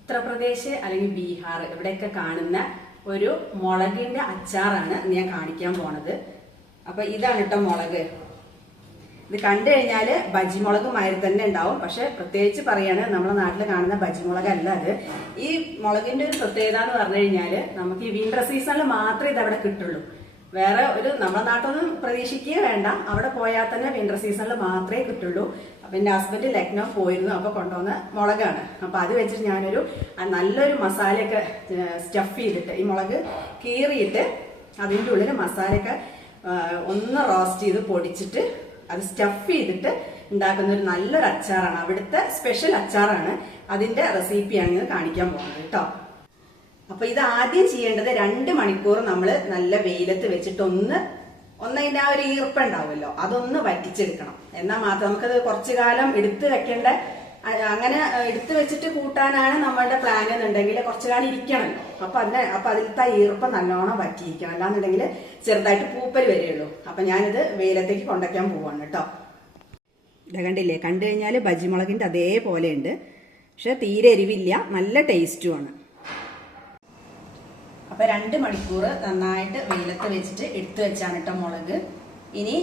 ഉത്തർപ്രദേശ് അല്ലെങ്കിൽ ബീഹാർ ഇവിടെയൊക്കെ കാണുന്ന ഒരു മുളകിന്റെ അച്ചാറാണ് ഞാൻ കാണിക്കാൻ പോണത്. അപ്പൊ ഇതാണ് കേട്ടോ മുളക്. ഇത് കണ്ടു കഴിഞ്ഞാല് ബജിമുളക് മാതിരി തന്നെ ഉണ്ടാവും. പക്ഷെ പ്രത്യേകിച്ച് പറയാണ്, നമ്മുടെ നാട്ടിൽ കാണുന്ന ബജിമുളകല്ല അത്. ഈ മുളകിന്റെ ഒരു പ്രത്യേകത എന്ന് പറഞ്ഞു കഴിഞ്ഞാല് നമുക്ക് ഈ വിന്റർ സീസണിൽ മാത്രമേ ഇത് അവിടെ കിട്ടുള്ളൂ. വേറെ ഒരു നമ്മുടെ നാട്ടൊന്നും പ്രതീക്ഷിക്കുകയേ വേണ്ട. അവിടെ പോയാൽ തന്നെ വിന്റർ സീസണിൽ മാത്രമേ കിട്ടുള്ളൂ. അപ്പൊ എന്റെ ഹസ്ബൻഡ് ലക്നൗ പോയിരുന്നു, അപ്പൊ കൊണ്ടുവന്ന മുളകാണ്. അപ്പൊ അത് വെച്ചിട്ട് ഞാനൊരു നല്ലൊരു മസാലയൊക്കെ സ്റ്റഫ് ചെയ്തിട്ട്, ഈ മുളക് കീറിയിട്ട് അതിൻ്റെ ഉള്ളിൽ മസാലയൊക്കെ ഒന്ന് റോസ്റ്റ് ചെയ്ത് പൊടിച്ചിട്ട് അത് സ്റ്റഫ് ചെയ്തിട്ട് ഉണ്ടാക്കുന്ന ഒരു നല്ലൊരു അച്ചാറാണ്. അവിടുത്തെ സ്പെഷ്യൽ അച്ചാറാണ്. അതിന്റെ റെസിപ്പിയാണ് കാണിക്കാൻ പോകുന്നത് കേട്ടോ. അപ്പൊ ഇത് ആദ്യം ചെയ്യേണ്ടത് 2 മണിക്കൂർ നമ്മൾ നല്ല വെയിലത്ത് വെച്ചിട്ട് ഒന്നതിന്റെ ആ ഒരു ഈർപ്പം ഉണ്ടാവുമല്ലോ, അതൊന്ന് വറ്റിച്ചെടുക്കണം. എന്നാൽ മാത്രം നമുക്കത് കുറച്ചു കാലം എടുത്ത് വെക്കേണ്ട. അങ്ങനെ എടുത്തു വെച്ചിട്ട് കൂട്ടാനാണ് നമ്മളുടെ പ്ലാൻ എന്നുണ്ടെങ്കിൽ കുറച്ചു കാലം ഇരിക്കണമല്ലോ. അപ്പൊ അതിലത്തെ ഈർപ്പം നല്ലോണം വറ്റിയിരിക്കണം. അല്ലാന്നുണ്ടെങ്കിൽ ചെറുതായിട്ട് പൂപ്പൽ വരികയുള്ളൂ. അപ്പൊ ഞാനിത് വെയിലത്തേക്ക് കൊണ്ടുവയ്ക്കാൻ പോവാണ് കേട്ടോ. ഇത് കണ്ടില്ലേ, കണ്ടു കഴിഞ്ഞാൽ ബജിമുളകിന്റെ അതേപോലെ ഉണ്ട്. പക്ഷെ തീരെ എരിവില്ല, നല്ല ടേസ്റ്റുമാണ്. അപ്പൊ 2 മണിക്കൂർ നന്നായിട്ട് വെയിലത്ത് വെച്ചിട്ട് എടുത്തു വെച്ചാണ് കേട്ടോ മുളക്. ഇനി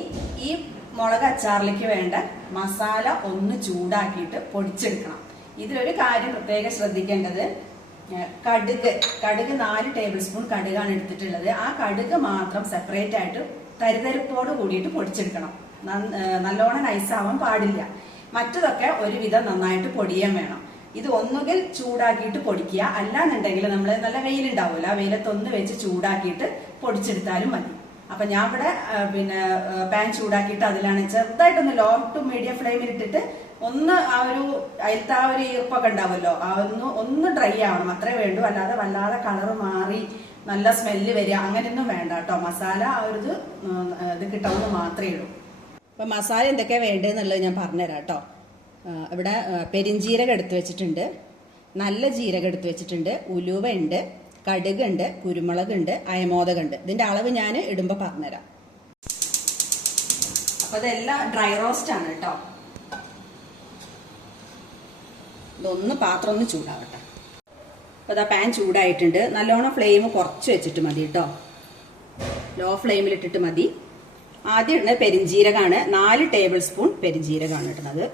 ഈ മുളക് അച്ചാറിലേക്ക് വേണ്ട മസാല ഒന്ന് ചൂടാക്കിയിട്ട് പൊടിച്ചെടുക്കണം. ഇതിലൊരു കാര്യം പ്രത്യേകം ശ്രദ്ധിക്കേണ്ടത്, കടുക് 4 ടേബിൾ സ്പൂൺ കടുകാണ് എടുത്തിട്ടുള്ളത്. ആ കടുക് മാത്രം സെപ്പറേറ്റ് ആയിട്ട് തരിതരിപ്പോട് കൂടിയിട്ട് പൊടിച്ചെടുക്കണം. നല്ലോണം നൈസാവാൻ പാടില്ല. മറ്റതൊക്കെ ഒരുവിധം നന്നായിട്ട് പൊടിയാൻ വേണം. ഇത് ഒന്നുകിൽ ചൂടാക്കിയിട്ട് പൊടിക്കുക, അല്ലാന്നുണ്ടെങ്കിൽ നമ്മൾ നല്ല വെയിലുണ്ടാവുമല്ലോ, ആ വെയിലത്തൊന്ന് വെച്ച് ചൂടാക്കിയിട്ട് പൊടിച്ചെടുത്താലും മതി. അപ്പൊ ഞാൻ ഇവിടെ പാൻ ചൂടാക്കിയിട്ട് അതിലാണ് ചെറുതായിട്ടൊന്ന് ലോ ടു മീഡിയം ഫ്ലെയിമിൽ ഇട്ടിട്ട് ഒന്ന് ആ ഒരു അതിലത്തെ ആ ഒരു ഈർപ്പൊക്കെ ഉണ്ടാവുമല്ലോ, ഒന്ന് ഡ്രൈ ആവണം, അത്രേ വേണ്ടൂ. അല്ലാതെ വല്ലാതെ കളറ് മാറി നല്ല സ്മെല്ല് വരിക അങ്ങനെയൊന്നും വേണ്ട കേട്ടോ. മസാല ആ ഒരു ഇത് കിട്ടാവുന്ന മാത്രമേ ഉള്ളൂ. അപ്പൊ മസാല എന്തൊക്കെയാ വേണ്ടതെന്നുള്ളത് ഞാൻ പറഞ്ഞുതരാം കേട്ടോ. ഇവിടെ പെരിഞ്ജീരകം എടുത്തു വെച്ചിട്ടുണ്ട്, നല്ല ജീരകം എടുത്തു വെച്ചിട്ടുണ്ട്, ഉലുവ ഉണ്ട്, കടുകുണ്ട്, കുരുമുളകുണ്ട്, അയമോദകമുണ്ട്. ഇതിന്റെ അളവ് ഞാൻ ഇടുമ്പോ പറഞ്ഞുതരാം. അപ്പൊ ഇതെല്ലാം ഡ്രൈ റോസ്റ്റ് ആണ് കേട്ടോ. ഇതൊന്ന് പാത്രം ഒന്ന് ചൂടാവട്ടെ. അപ്പൊ ഇതാ പാൻ ചൂടായിട്ടുണ്ട്. നല്ലോണം ഫ്ലെയിം കുറച്ച് വെച്ചിട്ട് മതി കേട്ടോ, ലോ ഫ്ലെയിമിൽ ഇട്ടിട്ട് മതി. ആദ്യം ഇടുന്നത് പെരിഞ്ജീരകമാണ്. 4 ടേബിൾ സ്പൂൺ പെരിഞ്ജീരകമാണ് ഇടുന്നത്.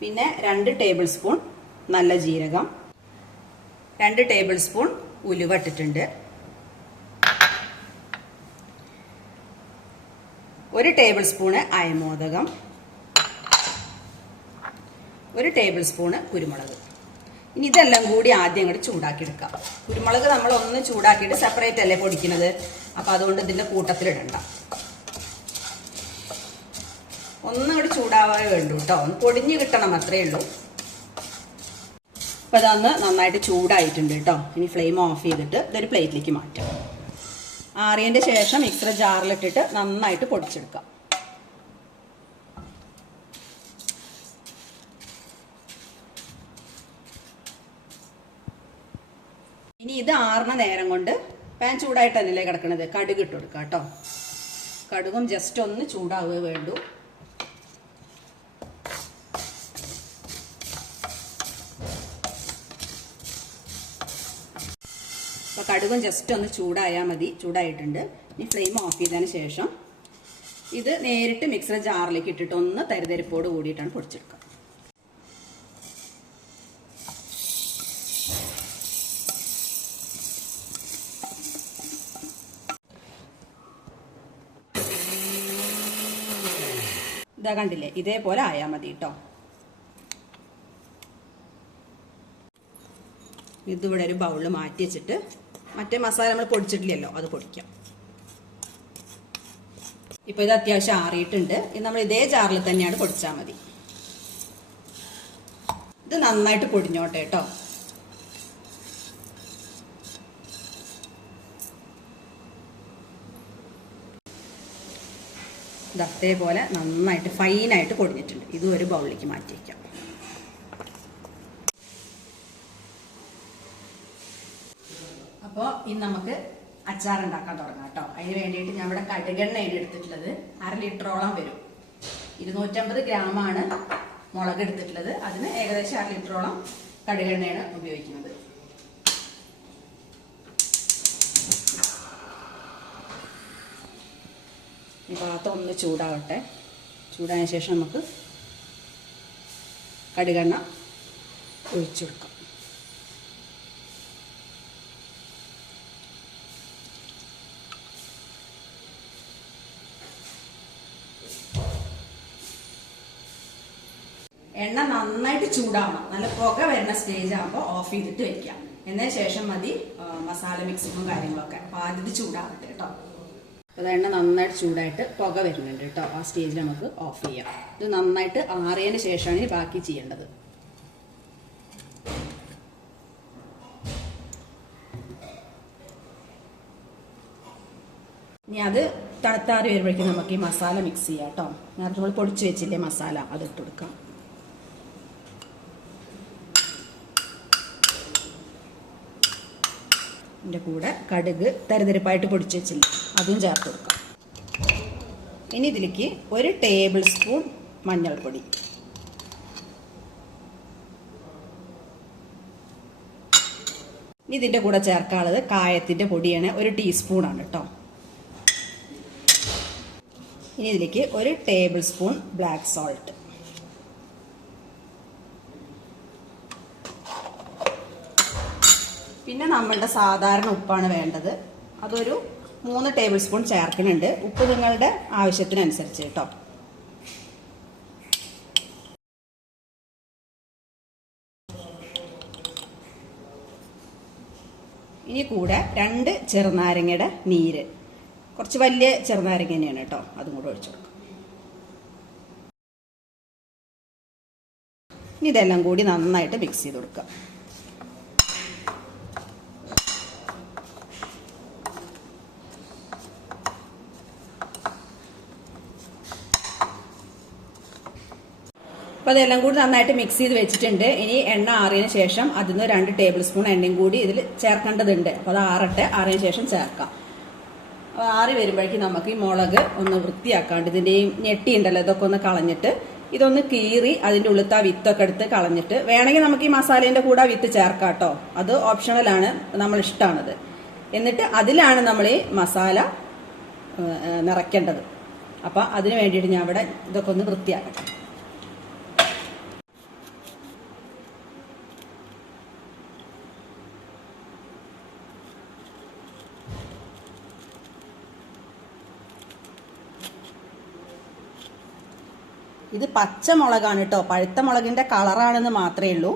പിന്നെ 2 ടേബിൾ സ്പൂൺ നല്ല ജീരകം, 2 ടേബിൾ സ്പൂൺ ഉലുവ ഇട്ടിട്ടുണ്ട്, 1 ടേബിൾ സ്പൂണ് അയമോദകം, 1 ടേബിൾ സ്പൂണ് കുരുമുളക്. ഇനി ഇതെല്ലാം കൂടി ആദ്യം അങ്ങോട്ട് ചൂടാക്കി എടുക്കാം. കുരുമുളക് നമ്മൾ ഒന്ന് ചൂടാക്കിയിട്ട് സെപ്പറേറ്റ് അല്ലേ പൊടിക്കുന്നത്, അപ്പൊ അതുകൊണ്ട് ഇതിന്റെ കൂട്ടത്തിലിടണ്ട. ഒന്നുകൂടി ചൂടാവാതെ വേണ്ടു കേട്ടോ, ഒന്ന് പൊടിഞ്ഞു കിട്ടണം, അത്രേ ഉള്ളൂ. അപ്പൊ അതൊന്ന് നന്നായിട്ട് ചൂടായിട്ടുണ്ട് കേട്ടോ. ഇനി ഫ്ലെയിം ഓഫ് ചെയ്തിട്ട് ഇതൊരു പ്ലേറ്റിലേക്ക് മാറ്റാം. ആറിയതിന്റെ ശേഷം മിക്സർ ജാറിലിട്ടിട്ട് നന്നായിട്ട് പൊടിച്ചെടുക്കാം. ഇനി ഇത് ആറുന്ന നേരം കൊണ്ട് പാൻ ചൂടായിട്ട് തന്നെയല്ലേ കിടക്കണത്, കടുക് ഇട്ട് കൊടുക്കാം കേട്ടോ. കടുകും ജസ്റ്റ് ഒന്ന് ചൂടാവുകയേ വേണ്ടൂ. അപ്പൊ കടുകും ജസ്റ്റ് ഒന്ന് ചൂടായാൽ മതി. ചൂടായിട്ടുണ്ട്. ഇനി ഫ്ലെയിം ഓഫ് ചെയ്തതിന് ശേഷം ഇത് നേരിട്ട് മിക്സർ ജാറിലേക്ക് ഇട്ടിട്ട് ഒന്ന് തരിതരിപ്പോട് കൂടിയിട്ടാണ് പൊടിച്ചെടുക്കുക. ഇതാ കണ്ടില്ലേ, ഇതേപോലെ ആയാൽ മതി കേട്ടോ. ഇതിവിടെ ഒരു ബൗളിൽ മാറ്റി വെച്ചിട്ട് മറ്റേ മസാല നമ്മൾ പൊടിച്ചിട്ടില്ലല്ലോ, അത് പൊടിക്കാം. ഇപ്പൊ ഇത് അത്യാവശ്യം ആറിയിട്ടുണ്ട്. ഇത് നമ്മൾ ഇതേ ജാറിൽ തന്നെയാണ് പൊടിച്ചാൽ മതി. ഇത് നന്നായിട്ട് പൊടിഞ്ഞോട്ടെ കേട്ടോ. ഇതേപോലെ നന്നായിട്ട് ഫൈനായിട്ട് പൊടിഞ്ഞിട്ടുണ്ട്. ഇതും ഒരു ബൗളിലേക്ക് മാറ്റി വയ്ക്കാം. അപ്പോൾ ഇനി നമുക്ക് അച്ചാർ ഉണ്ടാക്കാൻ തുടങ്ങാം കേട്ടോ. അതിന് വേണ്ടിയിട്ട് ഞാൻ ഇവിടെ കടുകെണ്ണയാണ് എടുത്തിട്ടുള്ളത്. 1/2 ലിറ്ററോളം വരും. 250 ഗ്രാമാണ് മുളക് എടുത്തിട്ടുള്ളത്. അതിന് ഏകദേശം 1/2 ലിറ്ററോളം കടുകെണ്ണയാണ് ഉപയോഗിക്കുന്നത്. ഈ ഭാഗത്ത് ഒന്ന് ചൂടാവട്ടെ. ചൂടായ ശേഷം നമുക്ക് കടുകെണ്ണ ഒഴിച്ചു കൊടുക്കാം. എണ്ണ നന്നായിട്ട് ചൂടാവണം. നല്ല പുക വരുന്ന സ്റ്റേജ് ആകുമ്പോൾ ഓഫ് ചെയ്തിട്ട് വെക്കാം. എന്നതിന് ശേഷം മതി മസാല മിക്സിങ്ങും കാര്യങ്ങളൊക്കെ. അപ്പോൾ ആദ്യം ചൂടാവട്ടെ കേട്ടോ. അപ്പോൾ എണ്ണ നന്നായിട്ട് ചൂടായിട്ട് പുക വരുന്നുണ്ട് കേട്ടോ. ആ സ്റ്റേജിൽ നമുക്ക് ഓഫ് ചെയ്യാം. ഇത് നന്നായിട്ട് ആറിയതിന് ശേഷമാണ് ഇനി ബാക്കി ചെയ്യേണ്ടത്. ഇനി അത് തണുത്താറി വരുമ്പോഴേക്കും നമുക്ക് ഈ മസാല മിക്സ് ചെയ്യാം കേട്ടോ. നേരത്തെ നമ്മൾ പൊടിച്ച് വെച്ചില്ലേ മസാല, അത് ഇട്ട് കൊടുക്കാം. ഇതിൻ്റെ കൂടെ കടുക് തരിതരിപ്പായിട്ട് പൊടിച്ച് വെച്ചില്ല, അതും ചേർത്ത് കൊടുക്കാം. ഇനി ഇതിലേക്ക് 1 ടേബിൾ സ്പൂൺ മഞ്ഞൾപ്പൊടി, ഇനി ഇതിൻ്റെ കൂടെ ചേർക്കാനുള്ളത് കായത്തിൻ്റെ പൊടിയാണ്. 1 ടീസ്പൂണാണ് കേട്ടോ. ഇനി ഇതിലേക്ക് 1 ടേബിൾ സ്പൂൺ ബ്ലാക്ക് സോൾട്ട്, പിന്നെ നമ്മളുടെ സാധാരണ ഉപ്പാണ് വേണ്ടത്. അതൊരു 3 ടേബിൾ സ്പൂൺ ചേർക്കുന്നുണ്ട്. ഉപ്പ് നിങ്ങളുടെ ആവശ്യത്തിനനുസരിച്ച് കേട്ടോ. ഇനി കൂടെ 2 ചെറുനാരങ്ങയുടെ നീര്, കുറച്ച് വലിയ ചെറുനാരങ്ങ തന്നെയാണ് കേട്ടോ, അതും കൂടെ ഒഴിച്ചു കൊടുക്കും. ഇനി ഇതെല്ലാം കൂടി നന്നായിട്ട് മിക്സ് ചെയ്ത് കൊടുക്കാം. അപ്പോൾ അതെല്ലാം കൂടി നന്നായിട്ട് മിക്സ് ചെയ്ത് വെച്ചിട്ടുണ്ട്. ഇനി എണ്ണ ആറിയതിന് ശേഷം അതിൽ നിന്ന് 2 ടേബിൾ സ്പൂൺ എണ്ണയും കൂടി ഇതിൽ ചേർക്കേണ്ടതുണ്ട്. അപ്പോൾ അത് ആറട്ടെ, ആറിയതിന് ശേഷം ചേർക്കാം. ആറി വരുമ്പോഴേക്കും നമുക്ക് ഈ മുളക് ഒന്ന് വൃത്തിയാക്കാണ്ട് ഇതിൻ്റെയും ഞെട്ടിയുണ്ടല്ലോ ഇതൊക്കെ ഒന്ന് കളഞ്ഞിട്ട് ഇതൊന്ന് കീറി അതിൻ്റെ ഉള്ളിലത്തെ ആ വിത്തൊക്കെ എടുത്ത് കളഞ്ഞിട്ട് വേണമെങ്കിൽ നമുക്ക് ഈ മസാലേൻ്റെ കൂടെ വിത്ത് ചേർക്കാം കേട്ടോ. അത് ഓപ്ഷണലാണ്, നമ്മൾ ഇഷ്ടമാണത്. എന്നിട്ട് അതിലാണ് നമ്മൾ ഈ മസാല നിറയ്ക്കേണ്ടത്. അപ്പം അതിന് വേണ്ടിയിട്ട് ഞാൻ ഇവിടെ ഇതൊക്കെ ഒന്ന് വൃത്തിയാക്കട്ടെ. ഇത് പച്ചമുളകാണ് കേട്ടോ. പഴുത്ത മുളകിൻ്റെ കളറാണെന്ന് മാത്രമേ ഉള്ളൂ.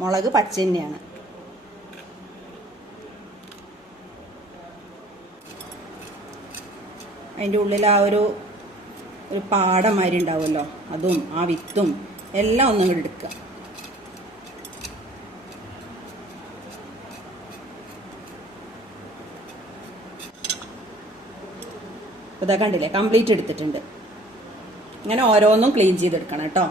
മുളക് പച്ച തന്നെയാണ്. അതിൻ്റെ ഉള്ളിൽ ആ ഒരു പാടമാതിരി ഉണ്ടാവുമല്ലോ, അതും ആ വിത്തും എല്ലാം ഒന്നും കൂടി എടുക്കുക. ഇതാ കണ്ടില്ലേ, കംപ്ലീറ്റ് എടുത്തിട്ടുണ്ട്. ഇങ്ങനെ ഓരോന്നും ക്ലീൻ ചെയ്തെടുക്കണം കേട്ടോ.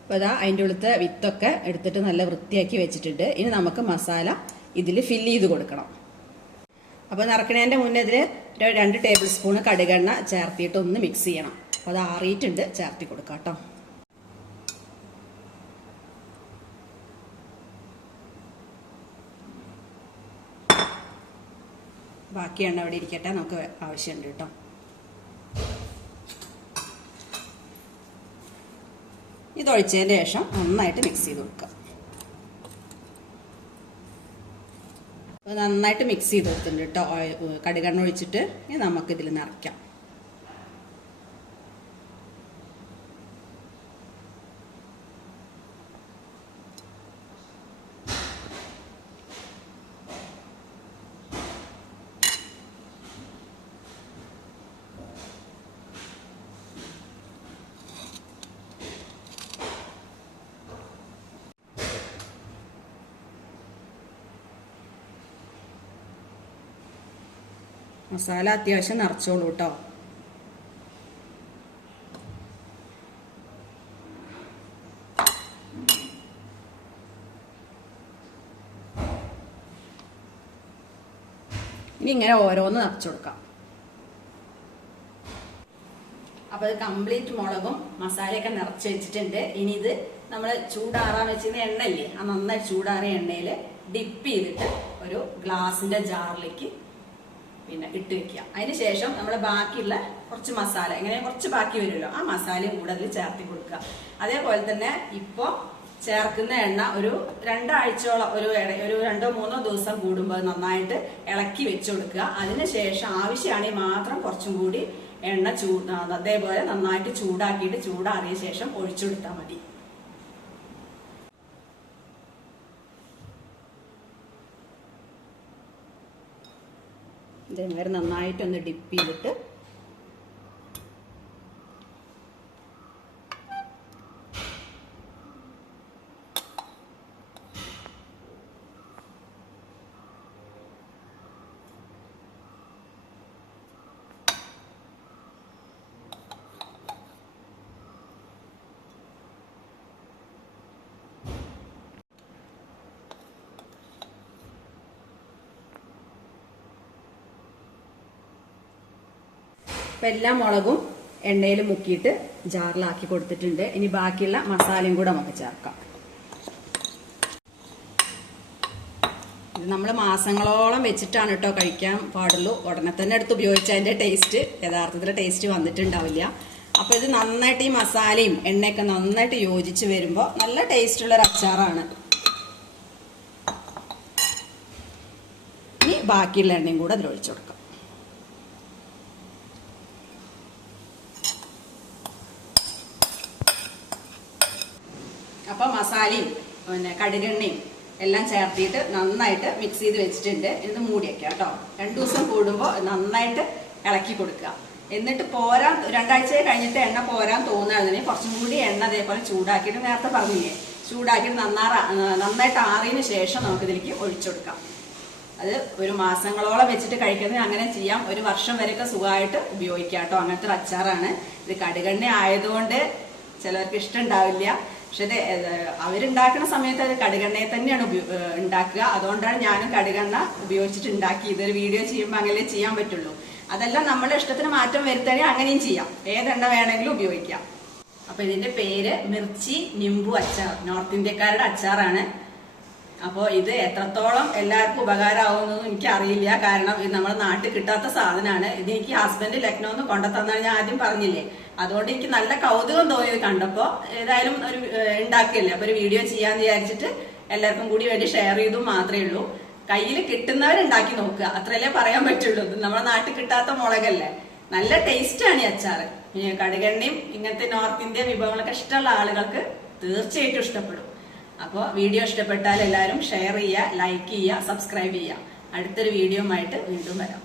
അപ്പോൾ അതാ അതിൻ്റെ ഉള്ളിലത്തെ വിത്തൊക്കെ എടുത്തിട്ട് നല്ല വൃത്തിയാക്കി വെച്ചിട്ടുണ്ട്. ഇനി നമുക്ക് മസാല ഇതിൽ ഫില്ല് ചെയ്ത് കൊടുക്കണം. അപ്പോൾ നിറക്കണേൻ്റെ മുന്നേ ഇതിൽ 2 ടേബിൾ സ്പൂൺ കടുകെണ്ണ ചേർത്തിട്ട് ഒന്ന് മിക്സ് ചെയ്യണം. അപ്പോൾ അത് ആറിയിട്ടുണ്ട്, ചേർത്തി കൊടുക്കാം കേട്ടോ. ബാക്കി എണ്ണ അവിടെ ഇരിക്കട്ടെ, നമുക്ക് ആവശ്യമുണ്ട് കേട്ടോ. ഇതൊഴിച്ചതിന് ശേഷം നന്നായിട്ട് മിക്സ് ചെയ്ത് കൊടുക്കുക. നന്നായിട്ട് മിക്സ് ചെയ്ത് കൊടുത്തിട്ടുണ്ട് കേട്ടോ. കടുകെണ്ണ ഒഴിച്ചിട്ട് ഇനി നമുക്കിതിൽ നിറയ്ക്കാം. മസാല അത്യാവശ്യം നിറച്ചോളൂ കേട്ടോ. ഇനി ഇങ്ങനെ ഓരോന്ന് നിറച്ചു കൊടുക്കാം. അപ്പൊ ഇത് കംപ്ലീറ്റ് മുളകും മസാലയൊക്കെ നിറച്ച് വെച്ചിട്ടുണ്ട്. ഇനി ഇത് നമ്മൾ ചൂടാറാൻ വെച്ചിരുന്ന എണ്ണയില്ലേ, ആ നന്നായി ചൂടാറിയ എണ്ണയിൽ ഡിപ്പ് ചെയ്തിട്ട് ഒരു ഗ്ലാസിന്റെ ജാറിലേക്ക് പിന്നെ ഇട്ട് വെക്കുക. അതിന് ശേഷം നമ്മൾ ബാക്കിയുള്ള കുറച്ച് മസാല, ഇങ്ങനെ കുറച്ച് ബാക്കി വരുമല്ലോ, ആ മസാലയും കൂടെ അതിൽ ചേർത്തി കൊടുക്കുക. അതേപോലെ തന്നെ ഇപ്പോൾ ചേർക്കുന്ന എണ്ണ ഒരു 2 ആഴ്ചയോളം, ഒരു 2-3 ദിവസം കൂടുമ്പോൾ നന്നായിട്ട് ഇളക്കി വെച്ചു കൊടുക്കുക. അതിനുശേഷം ആവശ്യമാണെങ്കിൽ മാത്രം കുറച്ചും കൂടി എണ്ണ അതേപോലെ നന്നായിട്ട് ചൂടാക്കിയിട്ട് ചൂടാറിയ ശേഷം ഒഴിച്ചു കൊടുത്താൽ മതി. ഇതേമാതിരി നന്നായിട്ടൊന്ന് ഡിപ്പ് ചെയ്തിട്ട് ഇപ്പം എല്ലാ മുളകും എണ്ണയിൽ മുക്കിയിട്ട് ജാറിലാക്കി കൊടുത്തിട്ടുണ്ട്. ഇനി ബാക്കിയുള്ള മസാലയും കൂടെ നമുക്ക് ചേർക്കാം. ഇത് നമ്മൾ മാസങ്ങളോളം വെച്ചിട്ടാണ് കേട്ടോ കഴിക്കാൻ പാടുള്ളൂ. ഉടനെ തന്നെ എടുത്ത് ഉപയോഗിച്ചാൽ അതിൻ്റെ ടേസ്റ്റ് യഥാർത്ഥത്തിൽ ടേസ്റ്റ് വന്നിട്ടുണ്ടാവില്ല. അപ്പോൾ ഇത് നന്നായിട്ട് ഈ മസാലയും എണ്ണയൊക്കെ നന്നായിട്ട് യോജിച്ച് വരുമ്പോൾ നല്ല ടേസ്റ്റുള്ളൊരു അച്ചാറാണ്. ഇനി ബാക്കിയുള്ള എണ്ണയും കൂടെ അതിൽ ഒഴിച്ചു കൊടുക്കാം. അപ്പം മസാലയും പിന്നെ കടുകെണ്ണയും എല്ലാം ചേർത്തിട്ട് നന്നായിട്ട് മിക്സ് ചെയ്ത് വെച്ചിട്ടുണ്ട്. ഇത് മൂടി വയ്ക്കുക കേട്ടോ. 2 ദിവസം കൂടുമ്പോൾ നന്നായിട്ട് ഇളക്കി കൊടുക്കുക. എന്നിട്ട് 2 ആഴ്ച കഴിഞ്ഞിട്ട് എണ്ണ പോരാൻ തോന്നുകയാണെന്നുണ്ടെങ്കിൽ കുറച്ചും കൂടി എണ്ണ അതേപോലെ ചൂടാക്കിയിട്ട്, നേരത്തെ പറഞ്ഞില്ലേ, ചൂടാക്കിയിട്ട് നന്നായിട്ട് ആറിയതിന് ശേഷം നമുക്കിതിലേക്ക് ഒഴിച്ചെടുക്കാം. അത് ഒരു മാസങ്ങളോളം വെച്ചിട്ട് കഴിക്കുന്നത് അങ്ങനെ ചെയ്യാം. 1 വർഷം വരെയൊക്കെ സുഖമായിട്ട് ഉപയോഗിക്കാം കേട്ടോ. അങ്ങനത്തെ ഒരു അച്ചാറാണ് ഇത്. കടുകെണ്ണ ആയതുകൊണ്ട് ചിലർക്ക് ഇഷ്ടമുണ്ടാവില്ല. പക്ഷെ അവരുണ്ടാക്കുന്ന സമയത്ത് അത് കടുകെണ്ണയെ തന്നെയാണ് ഉണ്ടാക്കുക. അതുകൊണ്ടാണ് ഞാനും കടുകെണ്ണ ഉപയോഗിച്ചിട്ട് ഉണ്ടാക്കി. ഇതൊരു വീഡിയോ ചെയ്യുമ്പോൾ അങ്ങനെ ചെയ്യാൻ പറ്റുള്ളൂ. അതെല്ലാം നമ്മുടെ ഇഷ്ടത്തിന് മാറ്റം വരുത്തണേ അങ്ങനെയും ചെയ്യാം. ഏതെണ്ണ വേണമെങ്കിലും ഉപയോഗിക്കാം. അപ്പൊ ഇതിന്റെ പേര് മിർച്ചി നിംബു അച്ചാർ. നോർത്ത് ഇന്ത്യക്കാരുടെ അച്ചാറാണ്. അപ്പോൾ ഇത് എത്രത്തോളം എല്ലാവർക്കും ഉപകാരമാവുന്നതും എനിക്കറിയില്ല. കാരണം ഇത് നമ്മുടെ നാട്ടിൽ കിട്ടാത്ത സാധനമാണ്. ഇത് എനിക്ക് ഹസ്ബൻഡ് ലക്നൌന്ന് കൊണ്ടുതന്നാണ്, ഞാൻ ആദ്യം പറഞ്ഞില്ലേ. അതുകൊണ്ട് എനിക്ക് നല്ല കൗതുകം തോന്നിയത് കണ്ടപ്പോൾ ഏതായാലും ഒരു ഉണ്ടാക്കിയല്ലേ, അപ്പൊ ഒരു വീഡിയോ ചെയ്യാന്ന് വിചാരിച്ചിട്ട് എല്ലാവർക്കും കൂടി വേണ്ടി ഷെയർ ചെയ്തു മാത്രമേ ഉള്ളൂ. കയ്യിൽ കിട്ടുന്നവരുണ്ടാക്കി നോക്കുക, അത്രയല്ലേ പറയാൻ പറ്റുള്ളൂ. ഇത് നമ്മുടെ നാട്ടിൽ കിട്ടാത്ത മുളകല്ലേ. നല്ല ടേസ്റ്റാണ് ഈ അച്ചാറ്. കടുകെണ്ണയും ഇങ്ങനത്തെ നോർത്ത് ഇന്ത്യൻ വിഭവങ്ങളൊക്കെ ഇഷ്ടമുള്ള ആളുകൾക്ക് തീർച്ചയായിട്ടും ഇഷ്ടപ്പെടും. അപ്പോൾ വീഡിയോ ഇഷ്ടപ്പെട്ടാൽ എല്ലാവരും ഷെയർ ചെയ്യുക, ലൈക്ക് ചെയ്യുക, സബ്സ്ക്രൈബ് ചെയ്യുക. അടുത്തൊരു വീഡിയോ ആയിട്ട് വീണ്ടും വരാം.